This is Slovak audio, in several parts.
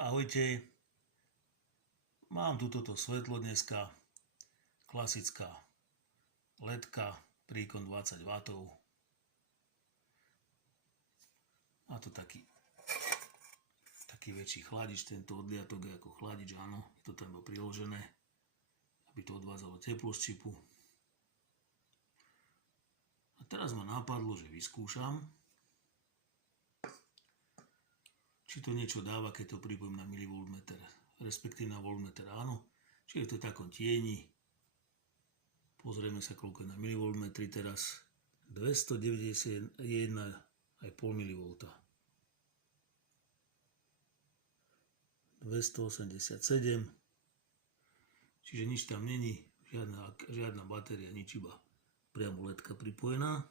Ahojte, mám tu toto svetlo dneska, klasická ledka, príkon 20 W. Má to taký väčší chladič, tento odliatok je ako chladič, áno, je to tam priložené, aby to odvádzalo teplo z čipu. A teraz ma napadlo, že vyskúšam, či to niečo dáva, keď to pripojím na milivoltmeter, respektíve na voltmeter, áno. Čiže je to v takom tieni. Pozrieme sa, koľko je na milivoltmetri teraz. 291,5 mV. 287. Čiže nič tam není, žiadna batéria, nič, iba priamo ledka pripojená.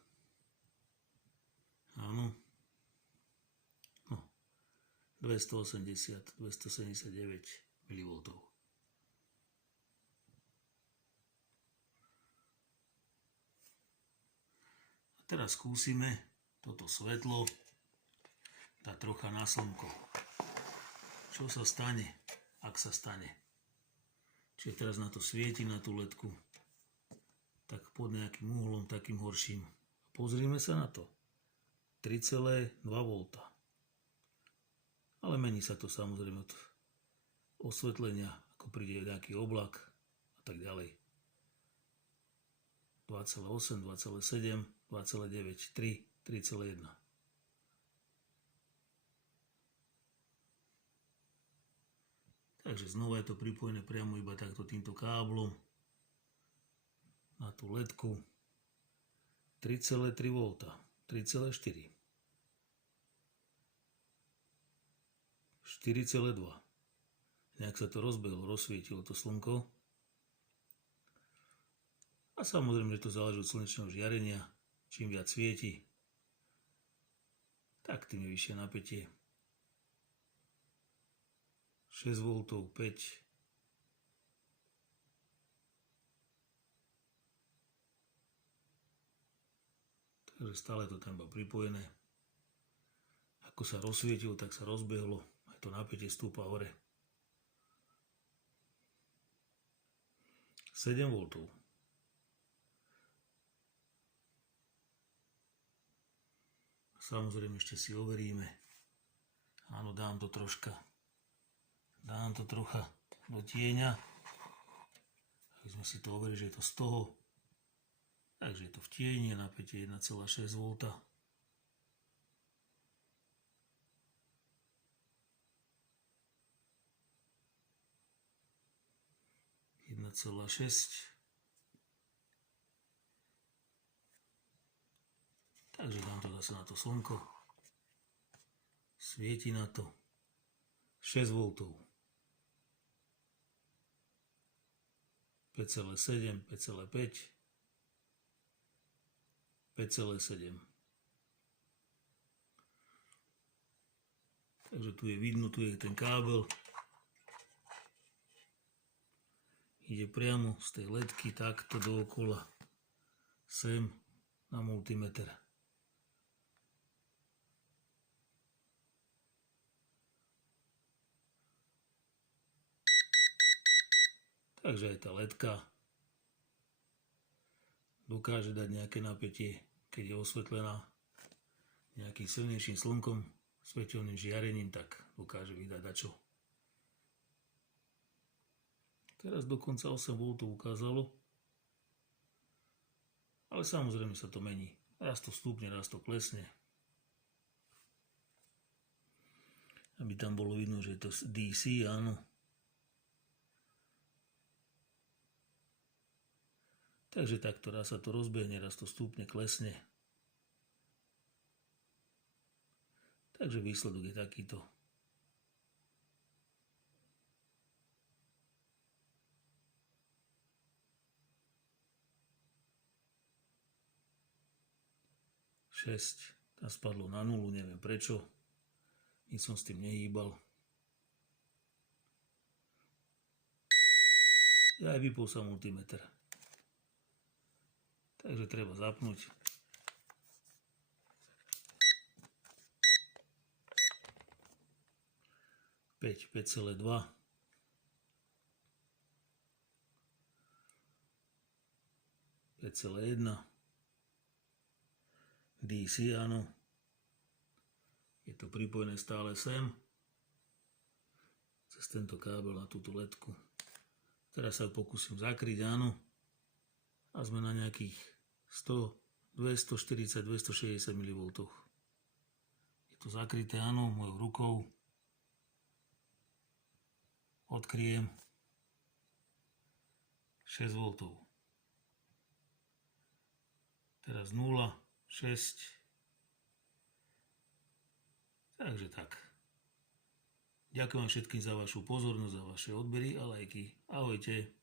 Áno. 279 mV. A teraz skúsime toto svetlo dať trocha na slnko. Čo sa stane, ak sa stane? Čiže teraz na to svieti, na tú ledku, tak pod nejakým uhlom, takým horším. Pozrime sa na to. 3,2 V. Ale mení sa to samozrejme od osvetlenia, ako príde nejaký oblak a tak ďalej. 2,8, 2,7, 2,9, 3, 3,1. Takže znova je to pripojené priamo iba takto týmto káblom na tú ledku. 3,3 V, 3,4. 4,2. Nejak sa to rozbehlo, rozsvietilo to slnko. A samozrejme, že to záleží od slnečného žiarenia. Čím viac svieti, tak tým je vyššie napätie. 6 V, 5. Takže stále to tam iba pripojené. Ako sa rozsvietilo, tak sa rozbehlo. To napätie stúpa hore. 7 V. Samozrejme ešte si overíme. Áno, dám to trocha do tieňa. Aby sme si to overili, že je to z toho. Takže je to v tieni, napätie 1,6 V. 1,6. Takže dám to zase na to slnko. Svieti na to. 6 V. 5,7, 5,5. 5,7. Takže tu je vidno, tu je ten kábel. Ide priamo z tej ledky takto dookola sem na multimeter. Takže aj tá ledka dokáže dať nejaké napätie, keď je osvetlená nejakým silnejším slnkom, svetelným žiarením, tak dokáže vydať dačo. Teraz dokonca 8 V ukázalo, ale samozrejme sa to mení. Raz to stúpne, raz to klesne. Aby tam bolo vidno, že je to DC, áno. Takže takto raz sa to rozbehne, raz to stúpne, klesne. Takže výsledok je takýto. Tam spadlo na 0, neviem prečo. Nic som s tým nehýbal. Ja aj vypol sa multimeter. Takže treba zapnúť. 5, 5,2. DC, áno. Je to pripojené stále sem. Cez tento kábel na túto ledku. Teraz sa pokúsim zakryť, áno. A sme na nejakých 100, 240, 260 mV. Je to zakryté, áno, mojou rukou. Odkryjem 6 V. Teraz 0, 6. Takže tak. Ďakujem všetkým za vašu pozornosť, za vaše odbery a lajky. Ahojte.